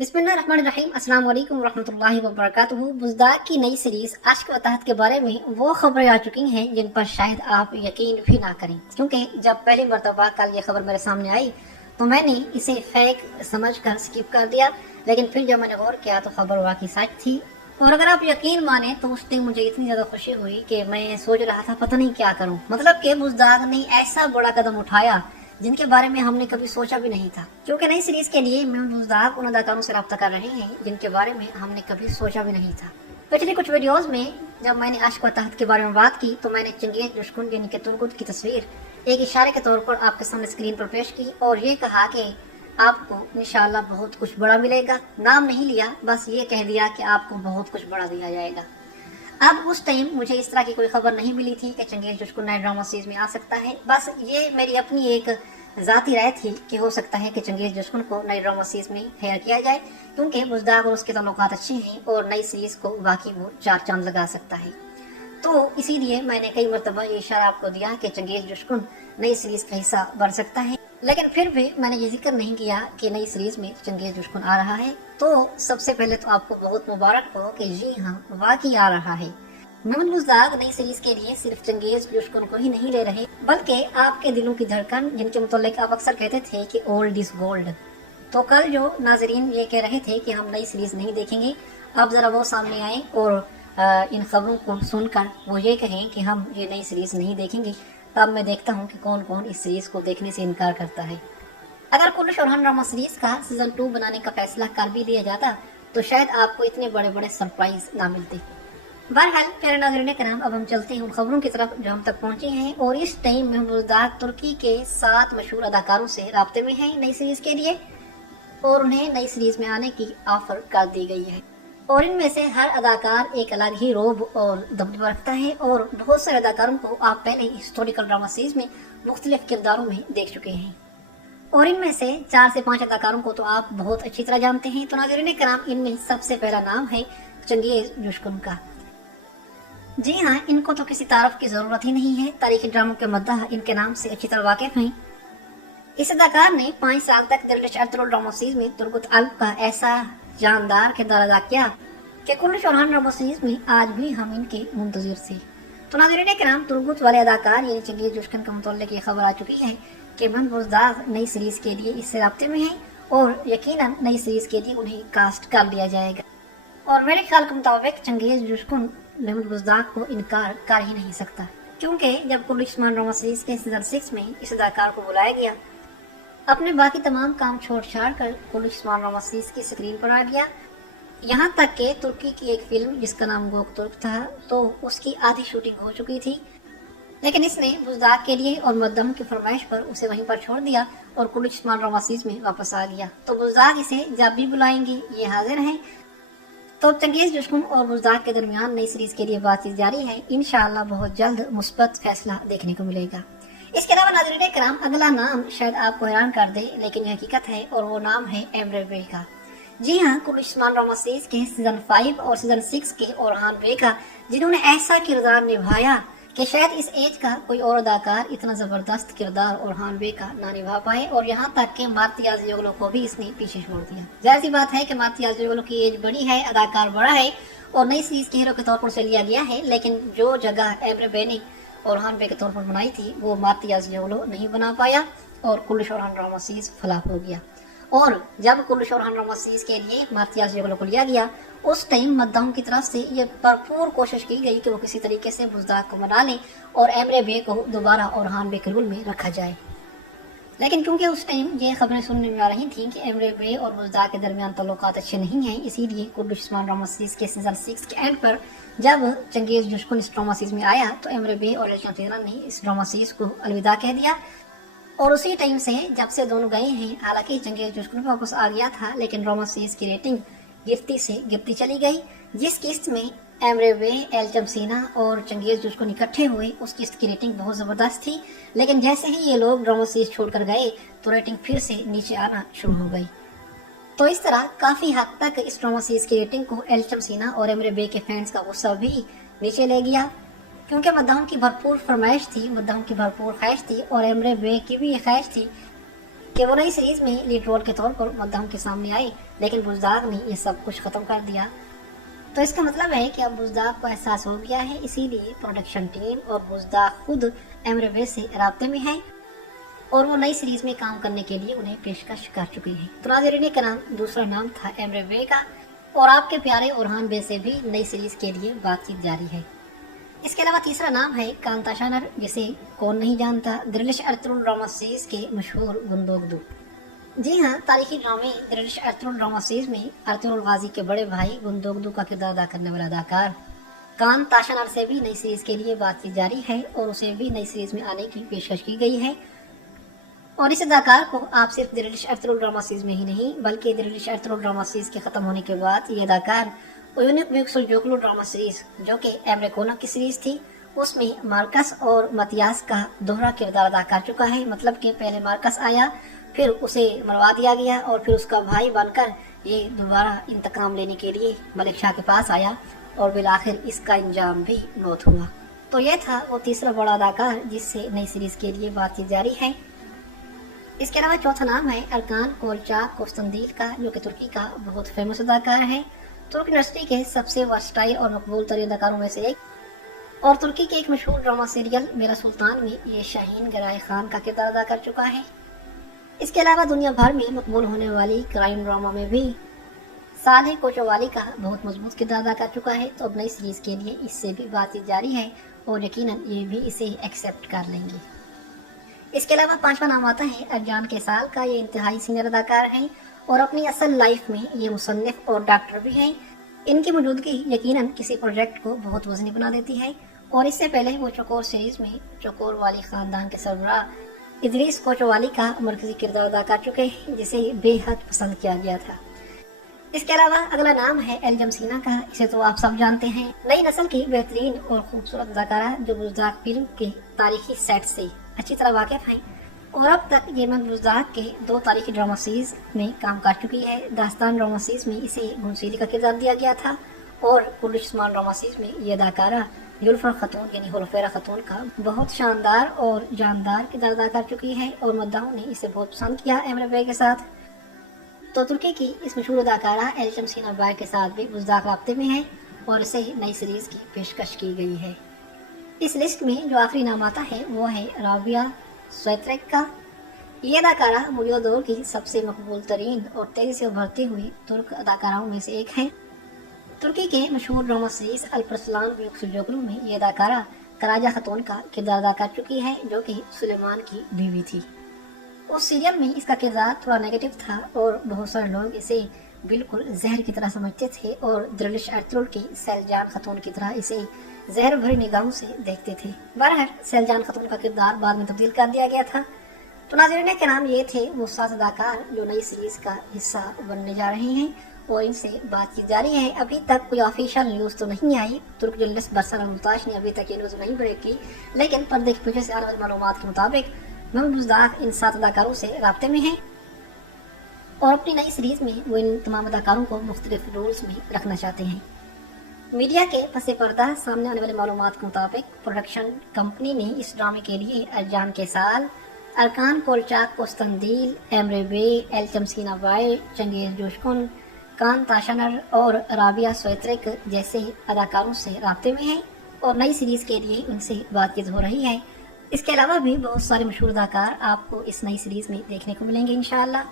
बिस्मिल्लाहिर्रहमानिर्रहीम। अस्सलाम वालेकुम रहमतुल्लाहि व बरकातुहू। बुज़दाग की नई सीरीज आश्क व तहत के बारे में वो खबरें आ चुकी हैं जिन पर शायद आप यकीन भी ना करें, क्योंकि जब पहली मरतबा कल ये खबर मेरे सामने आई तो मैंने इसे फेक समझकर स्किप कर दिया, लेकिन फिर जब मैंने गौर किया तो खबर वाकई सच थी। और अगर आप यकीन माने तो उस दिन मुझे इतनी ज्यादा खुशी हुई कि मैं सोच रहा था पता नहीं क्या करूं। मतलब कि बुज़दाग ने ऐसा बड़ा कदम उठाया जिनके बारे में हमने कभी सोचा भी नहीं था। क्योंकि नई सीरीज के लिए मैं बुज़दाग उन अदाकारों से रब्ता कर रहे हैं जिनके बारे में हमने कभी सोचा भी नहीं था। पिछले कुछ वीडियोस में जब मैंने आशिक व तहत के बारे में बात की तो मैंने चंगेज जुश्कुन यानी कि तुर्गुत की तस्वीर एक इशारे के तौर पर आपके सामने स्क्रीन पर पेश की और ये कहा कि आपको इंशाल्लाह बहुत कुछ बड़ा मिलेगा। नाम नहीं लिया, बस ये कह दिया कि आपको बहुत कुछ बड़ा दिया जाएगा। अब उस टाइम मुझे इस तरह की कोई खबर नहीं मिली थी कि चंगेज जुश्कुन नए ड्रामा सीरीज में आ सकता है। बस ये मेरी अपनी एक ज़ाती राय थी कि हो सकता है कि चंगेज जुश्कुन को नई ड्रामा सीरीज में हायर किया जाए, क्योंकि बुज़दाग और उसके ताल्लुकात अच्छे हैं और नई सीरीज को बाकी वो चार चांद लगा सकता है। तो इसीलिए मैंने कई मरतबा ये इशारा आपको दिया कि चंगेज जुश्कुन नई सीरीज का हिस्सा बन सकता है, लेकिन फिर भी मैंने ये जिक्र नहीं किया कि नई सीरीज में चंगेज जुश्कुन आ रहा है। तो सबसे पहले तो आपको बहुत मुबारक हो कि जी हाँ, वाकई आ रहा है। मेमन बुज़दाग नई सीरीज के लिए सिर्फ चंगेज जुश्कुन को ही नहीं ले रहे, बल्कि आपके दिलों की धड़कन जिनके मुताल्लिक आप अक्सर कहते थे कि ओल्ड इज गोल्ड। तो कल जो नाजरीन ये कह रहे थे कि हम नई सीरीज नहीं देखेंगे, अब जरा वो सामने आए और इन खबरों को सुनकर वो ये कहें कि हम ये नई सीरीज नहीं देखेंगे, तब मैं देखता हूँ कि कौन कौन इस सीरीज को देखने से इनकार करता है। अगर कुल्लू शौरहान ड्रामा सीरीज का सीजन 2 बनाने का फैसला कर भी लिया जाता तो शायद आपको इतने बड़े बड़े सरप्राइज ना मिलते। बहरहाल प्यारे नाज़रीन कराम, अब हम चलते हैं उन खबरों की तरफ जो हम तक पहुंची हैं। और इस टाइम में बुज़दाग तुर्की के 7 मशहूर अदाकारों से राब्ते में हैं नई सीरीज के लिए, और उन्हें नई सीरीज में आने की ऑफर कर दी गई है। और इनमें से हर अदाकार एक अलग ही रोब और दबदबा रखता है, और बहुत सारे अदाकारों को आप पहले हिस्टोरिकल ड्रामा सीरीज में मुख्तलिफ किरदारों में देख चुके हैं, और इनमें से 4 से 5 अदाकारों को तो आप बहुत अच्छी तरह जानते हैं। तो नाज़रीन कराम, इनमें सबसे पहला नाम है चंगेज जुश्कुन का। जी हाँ, इनको तो किसी तारफ की जरूरत ही नहीं है, तारीखी ड्रामों के मद्दाह इनके नाम से अच्छी तरह वाकिफ हैं। इस अदाकार ने 5 साल तक दिलकश अर्तुगरुल ड्रामा सीरीज में तुर्गुत अल्प का ऐसा जानदार किरदार अदा किया कि कुल्लू शौरहान ड्रामा सीरीज में आज भी हम इनके मुंतजिर थे। तो नाज़रीन कराम, तुर्गुत वाले अदाकार यानी चंगेज जुश्कुन के मुताल्लिक ये खबर आ चुकी है कि मेमन बुज़दाग नई सीरीज के लिए इससे राब्ते में है, और यकीनन नई सीरीज के लिए उन्हें कास्ट कर लिया जाएगा। और मेरे ख्याल के मुताबिक चंगेज जुश्कुन मेमन बुज़दाग को इनकार कर ही नहीं सकता, क्योंकि जब कुल्लू शौरहान ड्रामा सीरीज के सीजन 6 में इस अदाकार को बुलाया गया, अपने बाकी तमाम काम छोड़ छाड़ कर कुल्लू शौरहान ड्रामा सीरीज की स्क्रीन पर आ गया। यहाँ तक कि तुर्की की एक फिल्म जिसका नाम गोकतुर्क था, तो उसकी आधी शूटिंग हो चुकी थी, लेकिन इसने बुज़दाग के लिए और मुक़द्दम की फरमाइश पर उसे वहीं पर छोड़ दिया और कुल्लू शौरहान ड्रामा सीरीज में वापस आ गया। तो बुज़दाग इसे जब भी बुलाएंगे ये हाजिर हैं। तो चंगेज जुश्कुन और बुज़दाग के दरमियान नई सीरीज के लिए बातचीत जारी है। इंशाअल्लाह बहुत जल्द मुस्बत फैसला देखने को मिलेगा। इसके अलावा नाज़रीन कराम, अगला नाम शायद आपको हैरान कर दे, लेकिन ये हकीकत है, और वो नाम है एमरे बे का। जी हाँ, कुल्लू शौरहान ड्रामा सीरीज के सीजन 5 और सीजन 6 के ओरहान बे का, जिन्होंने ऐसा किरदार निभाया कि शायद इस एज का कोई और अदाकार इतना जबरदस्त किरदार ओरहान बे का ना निभा पाए, और यहाँ तक कि मार्ती याज़ियोगलू को भी इसने पीछे छोड़ दिया। जाहिर सी बात है कि मार्ती याज़ियोगलू की एज बड़ी है, अदाकार बड़ा है और नई सीरीज के हीरो के तौर पर उसे लिया गया है, लेकिन जो जगह एमरे बे ने ओरहान बे के तौर पर बनाई थी वो मार्ती याज़ियोगलू नहीं बना पाया, और कुल्लू शौरहान ड्रामा सीरीज फ्लॉप हो गया। और जब कुल्लू शौरहान ड्रामा सीरीज के लिए मार्ती याज़ियोगलू को लिया गया, उस टाइम मद्दाहों की तरफ से ये भरपूर कोशिश की गई कि वो किसी तरीके से बुज़दाग को मना लें और एमरे बे को दोबारा ओरहान बे के रोल में रखा जाए। लेकिन क्योंकि उस टाइम ये खबरें सुनने में आ रही थी कि एमरे बे और बुज़दाग के दरमियान ताल्लुकात अच्छे नहीं हैं, इसीलिए कुल्लू शौरहान ड्रामा सीरीज के सीजन 6 के एंड पर जब चंगेज जुश्कुन इस ड्रामा सीरीज में आया तो एमरे बे और एल्शम तेहरान ने इस ड्रामा सीरीज को अलविदा कह दिया। और उसी टाइम से जब से दोनों गए हैं, हालांकि चंगेज जुश्कुन वापस आ गया था, लेकिन ड्रामा सीरीज की रेटिंग गिरती से गिरती चली गई। जिस किस्त में एमरे बे, एल्शम सीना और चंगेज जुश्कुन इकट्ठे हुए, उस किस्त की रेटिंग बहुत ज़बरदस्त थी, लेकिन जैसे ही ये लोग ड्रामा सीरीज छोड़कर गए तो रेटिंग फिर से नीचे आना शुरू हो गई। तो इस तरह काफ़ी हद तक इस ड्रामा सीरीज की रेटिंग को एल्शम सीना और एमरे बे के फैंस का गुस्सा भी नीचे ले गया, क्योंकि मद्दाहों की भरपूर फरमाइश थी, मद्दाहों की भरपूर ख्वाहिश थी, और एमरे बे की भी ये ख्वाहिश थी कि वो नई सीरीज में लीड रोल के तौर पर मद्दाम के सामने आए, लेकिन बुज़दाग ने ये सब कुछ खत्म कर दिया। तो इसका मतलब है कि अब बुज़दाग को एहसास हो गया है, इसीलिए प्रोडक्शन टीम और बुज़दाग खुद एमरे वे से राब्ते में है और वो नई सीरीज में काम करने के लिए उन्हें पेशकश कर चुके हैं। तो नाज़रीन का नाम दूसरा नाम था एमरे वे का और आपके प्यारे ओरहान बे से भी नई सीरीज के लिए बातचीत जारी है। इसके अलावा तीसरा नाम है कान ताशानर, जिसे कौन नहीं जानता, दिरिलिश अर्तुगरुल ड्रामा सीरीज के मशहूर गुंदोगदू। जी हाँ, तारीखी ड्रामे दिरिलिश अर्तुगरुल ड्रामा सीरीज में अर्तुगरुल गाजी के बड़े भाई गुंदोगदू का किरदार अदा करने वाला अदाकार कान ताशानर से भी नई सीरीज के लिए बातचीत जारी है और उसे भी नई सीरीज में आने की पेशकश की गई है। और इस अदाकार को आप सिर्फ दिरिलिश अर्तुगरुल ड्रामा सीरीज में ही नहीं बल्कि दिरिलिश अर्तुगरुल ड्रामा सीरीज के खत्म होने के बाद ये अदाकार उयुनिक म्यूक्सुल जोकलू ड्रामा सीरीज, जो कि एमरे कोना की सीरीज थी, उसमें मार्कस और मतियास का दोहरा किरदार अदा कर चुका है। मतलब कि पहले मार्कस आया, फिर उसे मरवा दिया गया और फिर उसका भाई बनकर ये दोबारा इंतकाम लेने के लिए मलिक शाह के पास आया और बिल आखिर इसका अंजाम भी मौत हुआ। तो यह था वो तीसरा बड़ा अदाकार जिससे नई सीरीज के लिए बातचीत जारी है। इसके अलावा चौथा नाम है अरकान कोलचाक कोस्तंदील का, जो कि तुर्की का बहुत फेमस अदाकार है, तुर्क इंडस्ट्री के सबसे वर्सटाइल और मकबूल तरीन अदाकारों में से एक और तुर्की के एक मशहूर ड्रामा सीरियल मेरा सुल्तान में ये शाहीन गराए खान का किरदार अदा कर चुका है। इसके अलावा दुनिया भर में मकबूल होने वाली क्राइम ड्रामा में भी सालेह कोचोवाली का बहुत मजबूत किरदार अदा कर चुका है। तो अब नई सीरीज के लिए इससे भी बातचीत जारी है और यकीनन ये भी इसे एक्सेप्ट कर लेंगे। इसके अलावा पांचवा नाम आता है अरजान केसाल का। ये इंतहाई सीनियर अदाकार हैं और अपनी असल लाइफ में ये मुसन्निफ और डॉक्टर भी हैं। इनकी मौजूदगी यकीनन किसी प्रोजेक्ट को बहुत वजनी बना देती है और इससे पहले वो चकोर सीरीज में चकोर वाली खानदान के सरबराह इदरीस कोचोवाली का मरकजी किरदार अदा कर चुके हैं, जिसे बेहद पसंद किया गया था। इसके अलावा अगला नाम है एल्जम सीना का। इसे तो आप सब जानते हैं, नई नस्ल की बेहतरीन और खूबसूरत अदाकारा जो बुज़दाग फिल्म के तारीखी सेट से अच्छी तरह वाकिफ हैं और अब तक ये बुज़दाग के 2 तारीखी ड्रामा सीरीज में काम कर चुकी है। दास्तान ड्रामा सीरीज में इसे गुनसीली का किरदार दिया गया था और कुल्लुश उस्मान ड्रामा सीरीज में ये अदाकारा जुल्फर खतून यानी हुरफेरा खतून का बहुत शानदार और जानदार किरदार अदा कर चुकी है और मद्दाहों ने इसे बहुत पसंद किया एमरे वे के साथ। तो तुर्की की इस मशहूर अदाकारा एल्जम सीना बाय के साथ भी बुज़दाग राब्ते में है और इसे नई सीरीज की पेशकश की गई है। इस लिस्ट में जो आखिरी नाम आता है वो है राबिया स्वेत्रेक का। ये अदाकारा मौजूदा दौर की सबसे मकबूल तरीन और तेजी से उभरती हुई तुर्क अदाकाराओं में से एक है। तुर्की के मशहूर ड्रामा सीरीज अल्परसलान म्यूक्सुल जोकलू में ये अदाकारा कराजा खतून का किरदार अदा कर चुकी है, जो कि सुलेमान की बीवी थी। उस सीरियल में इसका किरदार थोड़ा नेगेटिव था और बहुत सारे लोग इसे बिल्कुल जहर की तरह समझते थे और दिरिलिश अर्तुगरुल की सैलजान खतून की तरह इसे जहर भरी निगाहों से देखते थे। बहरहाल सैलजान खतून का किरदार बाद में तब्दील कर दिया गया था। तो नाज़रीन के नाम ये थे वो 7 अदाकार जो नई सीरीज का हिस्सा बनने जा रहे हैं और इनसे बातचीत जारी है। अभी तक कोई ऑफिशियल न्यूज़ तो नहीं आई, तुर्क जर्नलिस्ट बरसर मुमताज ने अभी तक ये न्यूज़ नहीं ब्रेक की, लेकिन पर्दे के पीछे से आने वाली मालूमात के मुताबिक बुज़दाग इन 7 अदाकारों से राब्ते में है और अपनी नई सीरीज में वो इन तमाम अदाकारों को मुख्तलिफ रोल्स में रखना चाहते हैं। मीडिया के पसे पर्दा सामने आने वाले मालूमात के मुताबिक प्रोडक्शन कंपनी ने इस ड्रामे के लिए अरजान केसाल, अरकान कोलचाक कोस्तंदील, एमरे वे, एल्जम सीना बाय, चंगेज जोशकुन, कान ताशानर और राबिया स्वेत्रेक जैसे अदाकारों से राब्ते में है और नई सीरीज के लिए उनसे बातचीत हो रही है। इसके अलावा भी बहुत सारे मशहूर अदाकार आपको इस नई सीरीज में देखने को मिलेंगे इंशाअल्लाह।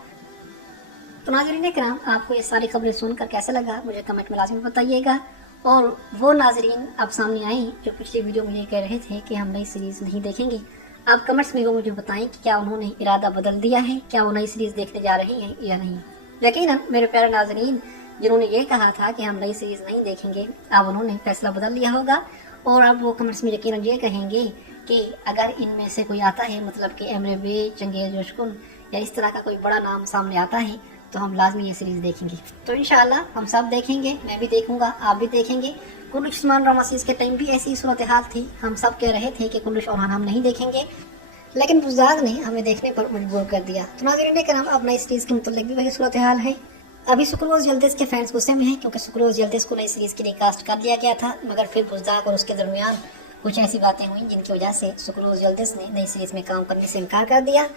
तो नाज़रीन किराम, आपको ये सारी खबरें सुनकर कैसा लगा मुझे कमेंट में लाजमी बताइएगा। और वो नाज़रीन अब सामने आए जो पिछली वीडियो में ये कह रहे थे कि हम नई सीरीज नहीं देखेंगे, आप कमेंट्स में वो मुझे बताएं कि क्या उन्होंने इरादा बदल दिया है, क्या वो नई सीरीज देखने जा रहे हैं या नहीं। यकीनन मेरे प्यारे नाज़रीन, जिन्होंने ये कहा था कि हम नई सीरीज नहीं देखेंगे, अब उन्होंने फैसला बदल लिया होगा और अब वो कमेंट्स में यकीनन ये कहेंगे कि अगर इनमें से कोई आता है, मतलब कि एमरे वे, चंगेज जोशकुन या इस तरह का कोई बड़ा नाम सामने आता है तो हम लाजमी ये सीरीज देखेंगे। तो इंशाअल्लाह हम सब देखेंगे, मैं भी देखूंगा, आप भी देखेंगे। कुल्लुश उस्मान ड्रामा सीरीज के टाइम भी ऐसी सूरत हाल थी, हम सब कह रहे थे कि कुल्लुश और हम नहीं देखेंगे, लेकिन बुज़दाग ने हमें देखने पर मजबूर कर दिया। तो नाज़रीन के नाम अब नई सीरीज के मुतल्लिक भी वही सूरत हाल है। अभी सुक्रोज यल्दिज़ के फैंस गुस्से में हैं क्योंकि सुक्रोज यल्दिज़ को नई सीरीज के लिए कास्ट कर दिया गया था, मगर फिर बुज़दाग और उसके दरमियान कुछ ऐसी बातें हुई जिनकी वजह से सुक्रोज यल्दिज़ ने नई सीरीज में काम करने से इनकार कर दिया।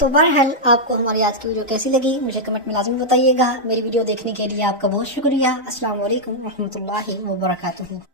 تو بہرحال آپ کو ہماری آج کی ویڈیو کیسی لگی مجھے کمنٹ میں لازمی بتائیے گا۔ میری ویڈیو دیکھنے کے لیے آپ کا بہت شکریہ۔ السلام علیکم ورحمۃ اللہ وبرکاتہ۔